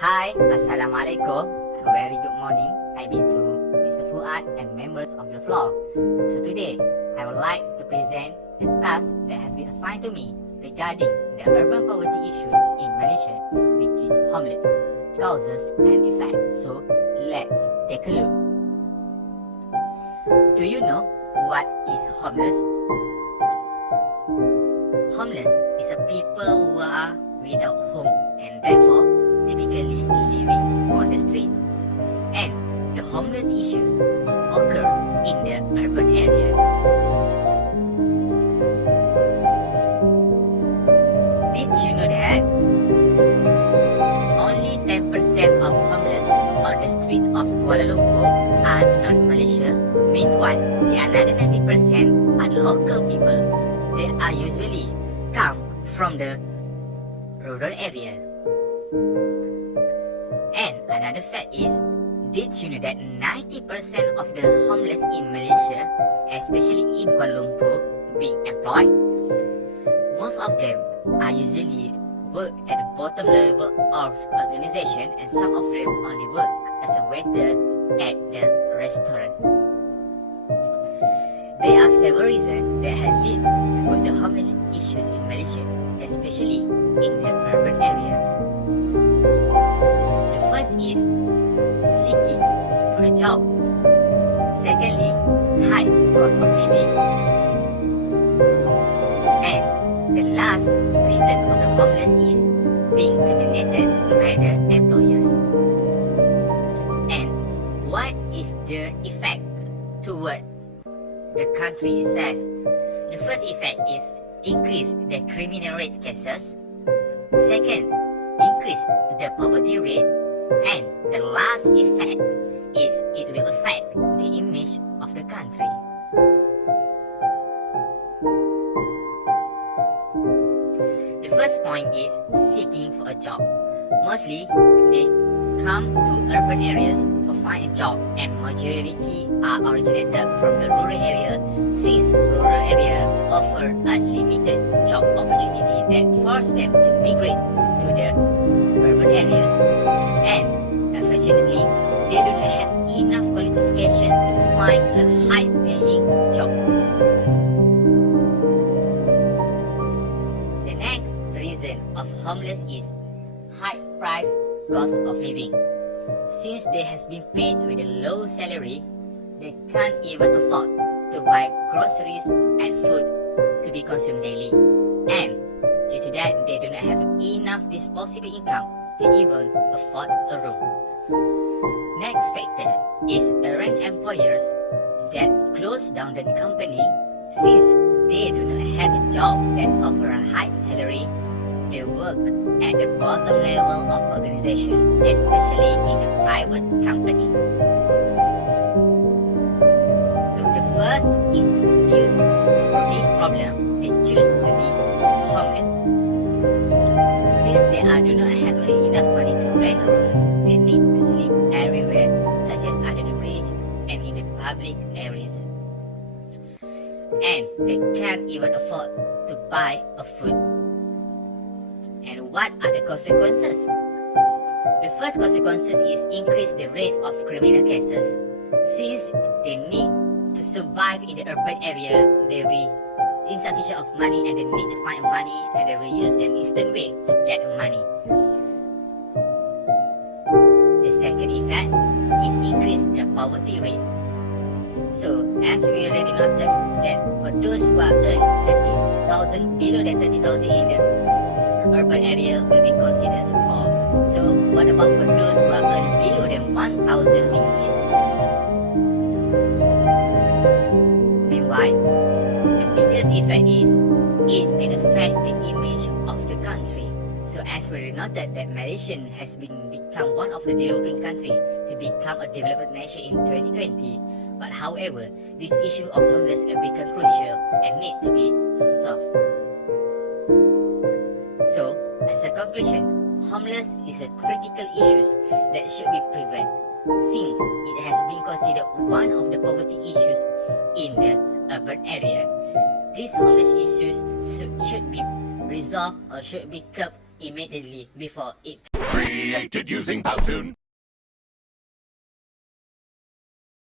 Hi, Assalamualaikum. A very good morning. I been to Mr. Fuad and members of the floor. So today, I would like to present the task that has been assigned to me regarding the urban poverty issues in Malaysia, which is homeless, causes and effects. So let's take a look. Do you know what is homeless? Homeless is a people who are without home and therefore typically living on the street. And the homeless issues occur in the urban area. Did you know that only 10% of homeless on the street of Kuala Lumpur are non-Malaysia? Meanwhile, the another 90% are the local people that are usually come from the rural area. And another fact is, did you know that 90% of the homeless in Malaysia, especially in Kuala Lumpur, being employed? Most of them are usually work at the bottom level of organization, and some of them only work as a waiter at the restaurant. There are several reasons that have led to the homeless issues in Malaysia, especially in the urban area. The first is seeking for a job. Secondly, high cost of living. And the last reason of the homeless is being terminated by the employers. And what is the effect toward the country itself? The first effect is increase the criminal rate cases. Second, increase the poverty rate. And the last effect is it will affect the image of the country. The first point is seeking for a job. Mostly, they come to urban areas for find a job, and majority are originated from the rural area, since rural area offer unlimited job opportunity that force them to migrate to the urban areas. And unfortunately, they do not have enough qualification to find a high-paying job. The next reason of homeless is high price cost of living. Since they has been paid with a low salary, they can't even afford to buy groceries and food to be consumed daily. And due to that, they do not have enough disposable income to even afford a room. Next factor is errant employers that close down the company since they do not have a job that offer a high salary. They work at the bottom level of organization, especially in a private company. So the first, if for this problem, they choose to be homeless. Since they do not have enough money to rent a room, they need to sleep everywhere, such as under the bridge and in the public areas. And they can't even afford to buy a food. And what are the consequences? The first consequences is increase the rate of criminal cases. Since they need to survive in the urban area, they will insufficient of money and they need to find money, and they will use an instant way to get money. The second effect is increase the poverty rate. So as we already noted that for those who are earn 30,000 below than 30,000 in the urban area will be considered as poor. So what about for those who are earn below than 1,000 ringgit? Meanwhile, the biggest effect is it will affect the image of the country. So as we noted that Malaysia has become one of the developing country to become a developed nation in 2020. But however, this issue of homeless will become crucial and need to be solved. So, as a conclusion, homeless is a critical issue that should be prevented, since it has been considered one of the poverty issues in the urban area. These homeless issues should be resolved or should be curbed immediately before it Created using Powtoon.